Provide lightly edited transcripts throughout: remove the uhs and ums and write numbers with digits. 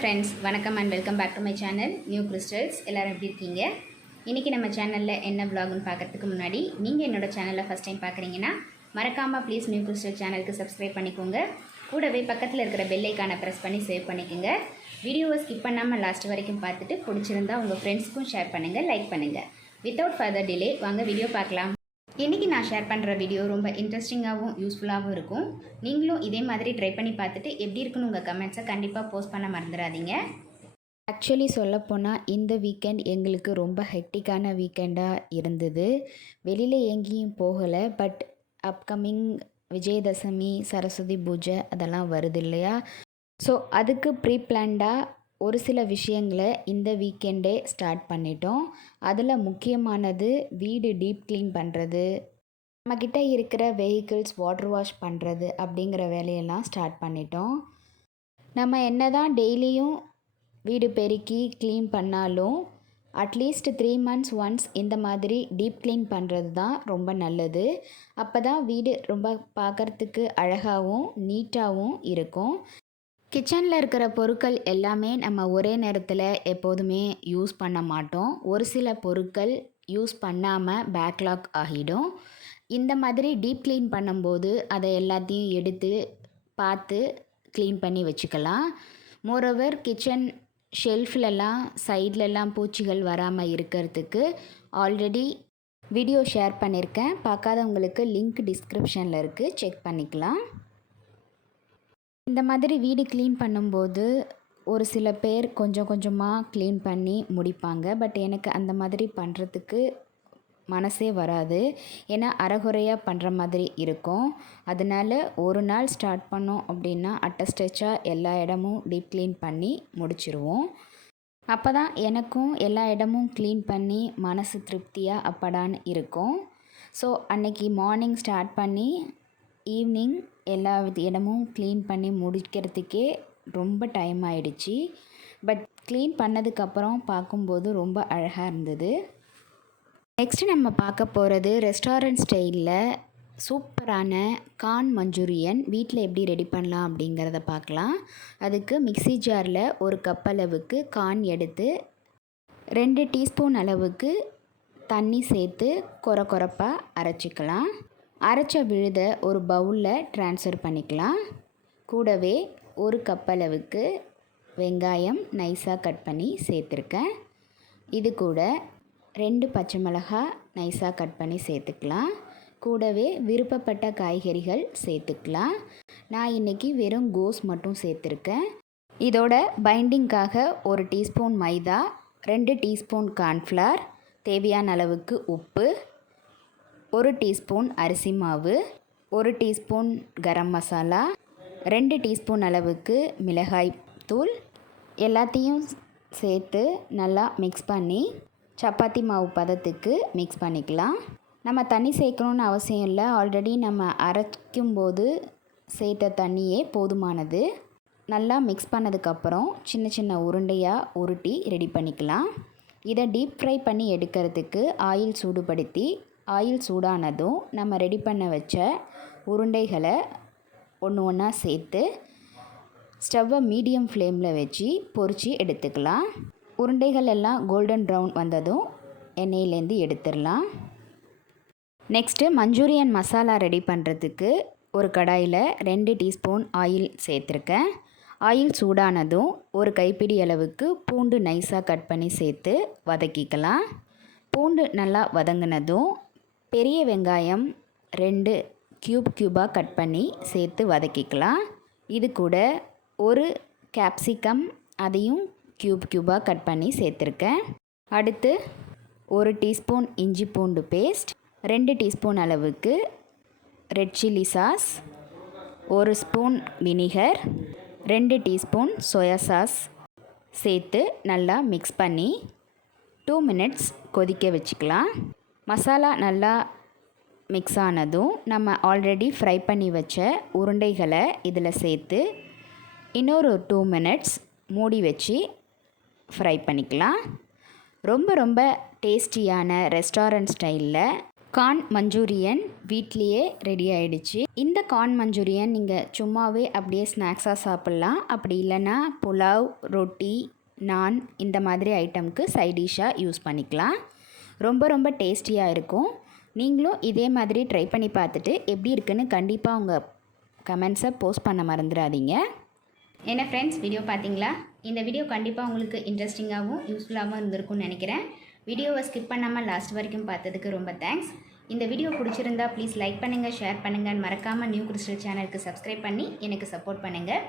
Friends, வணக்கம் and welcome back to my channel New Crystals. எல்லோரும் எப்படி இருக்கீங்க? இன்றைக்கி நம்ம சேனலில் என்ன விலாக்னு பார்க்குறதுக்கு முன்னாடி நீங்கள் என்னோடய சேனலில் ஃபஸ்ட் டைம் பார்க்குறீங்கன்னா மறக்காமல் ப்ளீஸ் நியூ கிறிஸ்டல் சேனலுக்கு சப்ஸ்கிரைப் பண்ணிக்கோங்க. கூடவே பக்கத்தில் இருக்கிற பெல் ஐக்கானை ப்ரெஸ் பண்ணி சேவ் பண்ணிக்கோங்க. வீடியோவை ஸ்கிப் பண்ணாமல் லாஸ்ட் வரைக்கும் பார்த்துட்டு பிடிச்சிருந்தா உங்கள் ஃப்ரெண்ட்ஸ்க்கும் ஷேர் பண்ணுங்கள், லைக் பண்ணுங்கள். வித்தவுட் ஃபர்தர் டிலே வாங்க வீடியோ பார்க்கலாம். இன்றைக்கி நான் ஷேர் பண்ணுற வீடியோ ரொம்ப இன்ட்ரெஸ்டிங்காகவும் யூஸ்ஃபுல்லாகவும் இருக்கும். நீங்களும் இதே மாதிரி ட்ரை பண்ணி பார்த்துட்டு எப்படி இருக்குன்னு உங்கள் கமெண்ட்ஸை கண்டிப்பாக போஸ்ட் பண்ண மறந்துடாதீங்க. ஆக்சுவலி சொல்லப்போனால் இந்த வீக்கெண்ட் எங்களுக்கு ரொம்ப ஹெக்டிக்கான வீக்கெண்டாக இருந்தது. வெளியில் எங்கேயும் போகலை. பட் அப்கமிங் விஜயதசமி, சரஸ்வதி பூஜை அதெல்லாம் வருது இல்லையா? ஸோ அதுக்கு ப்ரீ பிளான்டாக ஒரு சில விஷயங்களை இந்த வீக்கெண்டே ஸ்டார்ட் பண்ணிட்டோம். அதில் முக்கியமானது வீடு டீப் க்ளீன் பண்ணுறது, நம்மக்கிட்ட இருக்கிற வெஹிக்கிள்ஸ் வாட்டர் வாஷ் பண்ணுறது அப்படிங்கிற வேலையெல்லாம் ஸ்டார்ட் பண்ணிட்டோம். நம்ம என்ன தான் டெய்லியும் வீடு பெருக்கி க்ளீன் பண்ணாலும் அட்லீஸ்ட் 3 months ஒன்ஸ் இந்த மாதிரி டீப் க்ளீன் பண்ணுறது தான் ரொம்ப நல்லது. அப்போ தான் வீடு ரொம்ப பார்க்குறதுக்கு அழகாகவும் நீட்டாகவும் இருக்கும். கிச்சனில் இருக்கிற பொருட்கள் எல்லாமே நம்ம ஒரே நேரத்தில் எப்போதுமே யூஸ் பண்ண மாட்டோம். ஒரு சில பொருட்கள் யூஸ் பண்ணாமல் பேக்லாக் ஆகிடும். இந்த மாதிரி டீப் க்ளீன் பண்ணும்போது அதை எல்லாத்தையும் எடுத்து பார்த்து க்ளீன் பண்ணி வச்சுக்கலாம். மோரோவர் கிச்சன் ஷெல்ஃப்லலாம் சைட்லலாம் பூச்சிகள் வராமல் இருக்கிறதுக்கு ஆல்ரெடி வீடியோ ஷேர் பண்ணியிருக்கேன். பார்க்காதவங்களுக்கு லிங்க் டிஸ்கிரிப்ஷனில் இருக்குது, செக் பண்ணிக்கலாம். இந்த மாதிரி வீடு க்ளீன் பண்ணும்போது ஒரு சில பேர் கொஞ்சம் கொஞ்சமாக க்ளீன் பண்ணி முடிப்பாங்க. பட் எனக்கு அந்த மாதிரி பண்ணுறதுக்கு மனசே வராது. ஏன்னா அரைகுறையாக பண்ணுற மாதிரி இருக்கும். அதனால் ஒரு நாள் ஸ்டார்ட் பண்ணோம் அப்படின்னா அட்டஸ்டச்சாக எல்லா இடமும் டீப் க்ளீன் பண்ணி முடிச்சிருவோம். அப்போ தான் எனக்கும் எல்லா இடமும் க்ளீன் பண்ணி மனசு திருப்தியாக அப்படான்னு இருக்கும். ஸோ அன்னைக்கு மார்னிங் ஸ்டார்ட் பண்ணி ஈவினிங் எல்லா இடமும் க்ளீன் பண்ணி முடிக்கிறதுக்கே ரொம்ப டைம் ஆகிடுச்சி. பட் க்ளீன் பண்ணதுக்கப்புறம் பார்க்கும்போது ரொம்ப அழகாக இருந்தது. நெக்ஸ்ட்டு நம்ம பார்க்க போகிறது ரெஸ்டாரண்ட் ஸ்டைலில் சூப்பரான கார்ன் மஞ்சூரியன் வீட்டில் எப்படி ரெடி பண்ணலாம் அப்படிங்கிறத பார்க்கலாம். அதுக்கு மிக்ஸி ஜாரில் ஒரு கப் அளவுக்கு கார்ன் எடுத்து 2 டீஸ்பூன் அளவுக்கு தண்ணி சேர்த்து கொரப்பாக அரைச்சிக்கலாம். அரைச்ச விழுதை ஒரு பவுலில் ட்ரான்ஸ்ஃபர் பண்ணிக்கலாம். கூடவே ஒரு கப் அளவுக்கு வெங்காயம் நைஸாக கட் பண்ணி சேர்த்துருக்கேன். இது கூட 2 பச்சை மிளகாய் நைஸாக கட் பண்ணி சேர்த்துக்கலாம். கூடவே விருப்பப்பட்ட காய்கறிகள் சேர்த்துக்கலாம். நான் இன்றைக்கி வெறும் கோஸ் மட்டும் சேர்த்துருக்கேன். இதோட பைண்டிங்காக 1 டீஸ்பூன் மைதா, 2 டீஸ்பூன் கார்ன்ஃப்ளவர், தேவையான அளவுக்கு உப்பு, 1 டீஸ்பூன் அரிசி மாவு, 1 டீஸ்பூன் கரம் மசாலா, 2 டீஸ்பூன் அளவுக்கு மிளகாய் தூள் எல்லாத்தையும் சேர்த்து நல்லா மிக்ஸ் பண்ணி சப்பாத்தி மாவு பதத்துக்கு மிக்ஸ் பண்ணிக்கலாம். நம்ம தண்ணி சேர்க்கணுன்னு அவசியம் இல்லை. ஆல்ரெடி நம்ம அரைக்கும்போது சேர்த்த தண்ணியே போதுமானது. நல்லா மிக்ஸ் பண்ணதுக்கப்புறம் சின்ன சின்ன உருண்டையாக உருட்டி ரெடி பண்ணிக்கலாம். இதை டீப் ஃப்ரை பண்ணி எடுக்கிறதுக்கு ஆயில் சூடுபடுத்தி ஆயில் சூடானதும் நம்ம ரெடி பண்ண வச்ச உருண்டைகளை ஒன்று ஒன்றா சேர்த்து ஸ்டவ்வை மீடியம் ஃப்ளேமில் வச்சு பொரித்து எடுத்துக்கலாம். உருண்டைகள் எல்லாம் கோல்டன் ப்ரவுன் வந்ததும் எண்ணெயிலேருந்து எடுத்துடலாம். நெக்ஸ்ட்டு மஞ்சூரியன் மசாலா ரெடி பண்ணுறதுக்கு ஒரு கடாயில் 2 டீஸ்பூன் ஆயில் சேர்த்துருக்கேன். ஆயில் சூடானதும் ஒரு கைப்பிடி அளவுக்கு பூண்டு நைஸாக கட் பண்ணி சேர்த்து வதக்கிக்கலாம். பூண்டு நல்லா வதங்கினதும் பெரிய வெங்காயம் 2 க்யூபாக கட் பண்ணி சேர்த்து வதக்கிக்கலாம். இது கூட ஒரு கேப்சிகம் அதையும் க்யூபாக கட் பண்ணி சேர்த்துருக்கேன். அடுத்து 1 டீஸ்பூன் இஞ்சி பூண்டு பேஸ்ட், 2 டீஸ்பூன் அளவுக்கு red chilli sauce, 1 spoon vinegar, 2 teaspoon soya sauce சேர்த்து நல்லா மிக்ஸ் பண்ணி 2 minutes கொதிக்க வச்சுக்கலாம். மசாலா நல்லா மிக்ஸ் ஆனதும் நம்ம ஆல்ரெடி ஃப்ரை பண்ணி வச்ச உருண்டைகளை இதில் சேர்த்து இன்னொரு 2 minutes மூடி வச்சு ஃப்ரை பண்ணிக்கலாம். ரொம்ப ரொம்ப டேஸ்டியான ரெஸ்டாரண்ட் ஸ்டைலில் கார்ன் மஞ்சூரியன் வீட்லேயே ரெடி ஆகிடுச்சு. இந்த கார்ன் மஞ்சூரியன் நீங்கள் சும்மாவே அப்படியே ஸ்நாக்ஸாக சாப்பிட்லாம். அப்படி இல்லைன்னா புலாவ், ரொட்டி, நான் இந்த மாதிரி ஐட்டமுக்கு சைட் டிஷ்ஷாக யூஸ் பண்ணிக்கலாம். ரொம்ப டேஸ்டியாக இருக்கும். நீங்களும் இதே மாதிரி ட்ரை பண்ணி பார்த்துட்டு எப்படி இருக்குன்னு கண்டிப்பாக உங்கள் கமெண்ட்ஸை போஸ்ட் பண்ண மறந்துடாதீங்க. என்ன ஃப்ரெண்ட்ஸ், வீடியோ பார்த்தீங்களா? இந்த வீடியோ கண்டிப்பாக உங்களுக்கு இன்ட்ரெஸ்டிங்காகவும் யூஸ்ஃபுல்லாகவும் இருந்திருக்கும்னு நினைக்கிறேன். வீடியோவை ஸ்கிப் பண்ணாமல் லாஸ்ட் வரைக்கும் பார்த்ததுக்கு ரொம்ப தேங்க்ஸ். இந்த வீடியோ பிடிச்சிருந்தா ப்ளீஸ் லைக் பண்ணுங்கள், ஷேர் பண்ணுங்கள். மறக்காமல் நியூ கிறிஸ்டல் சேனலுக்கு சப்ஸ்கிரைப் பண்ணி எனக்கு சப்போர்ட் பண்ணுங்கள்.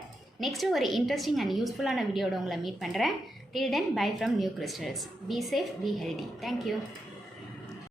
நெக்ஸ்ட்டு ஒரு இன்ட்ரெஸ்டிங் அண்ட் யூஸ்ஃபுல்லான வீடியோட உங்களை மீட் பண்ணுறேன். Till then, bye from new crystals. Be safe, be healthy. Thank you.